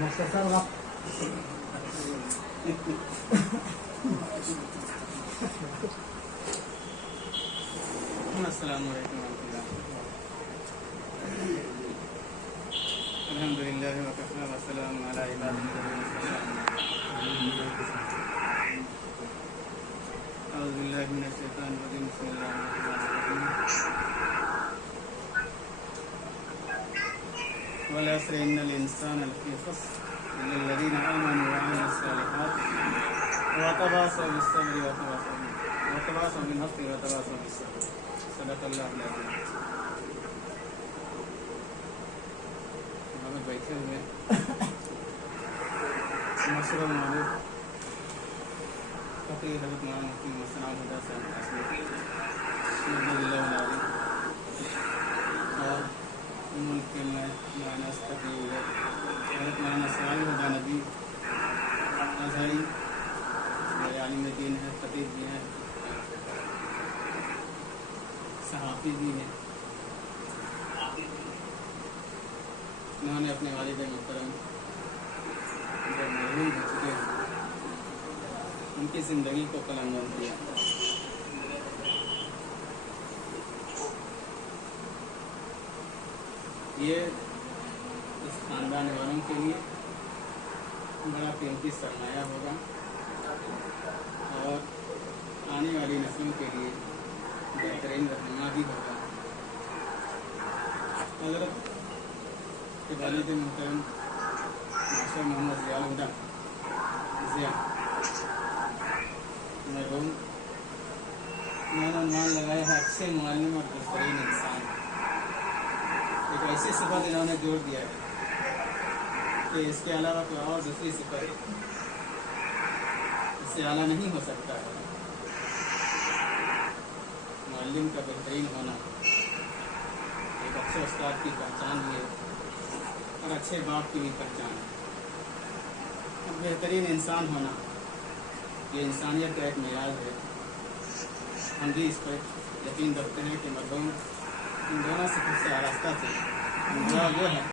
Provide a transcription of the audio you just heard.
مختصر وقت السلام علیکم ورحمۃ اللہ. الحمد للہ وکفی وسلام علی عبادہ الذین اصطفی. اعوذ باللہ من الشیطان الرجیم. بسم اللہ الرحمن الرحیم. والعصر ان الانسان لفی خسر الا الذین آمنوا وعملوا الصالحات وتواصوا بالصبر وتواصوا بالحق وتواصوا بالصبر. صدق اللہ العظیم. ہم بیٹھے ہوئے مشہور معروف فقیر حضرت مولانا مفتی محمد ثناء الہدیٰ صاحب رحمۃ اللہ علیہ اور ملک کے میں مولانا استقی ہوئے حضرت مولانا ثناء الہدیٰ ندوی اظہری میرے عالم دین ہے، خطیب بھی ہیں، صحافی بھی ہیں. انہوں نے اپنے والد محترم جو مرحوم ہو چکے ہیں ان کی زندگی کو قلم بند کیا. یہ اس خاندان والوں کے لیے بڑا قیمتی سرمایہ ہوگا اور آنے والی نسلوں کے لیے بہترین رہنما بھی ہوگا. حضرت کے والد محترم ماشاء محمد ضیاء الہدیٰ ضیاء مرحوم، انہوں نے عنوان لگایا ہے اچھے معلم اور بہترین انسان. ایک ایسی صفت انہوں نے جوڑ دیا ہے کہ اس کے علاوہ کوئی اور دوسری صفت اس سے اعلیٰ نہیں ہو سکتا ہے. معلم کا بہترین ہونا ایک اچھے استاد کی پہچان بھی ہے اور اچھے باپ کی بھی پہچان ہے. بہترین انسان ہونا یہ انسانیت کا ایک معیار ہے. ہم بھی اس پر یقین رکھتے ہیں کہ مرحوم ان دونوں صفت سے آراستہ تھے. وہ ہے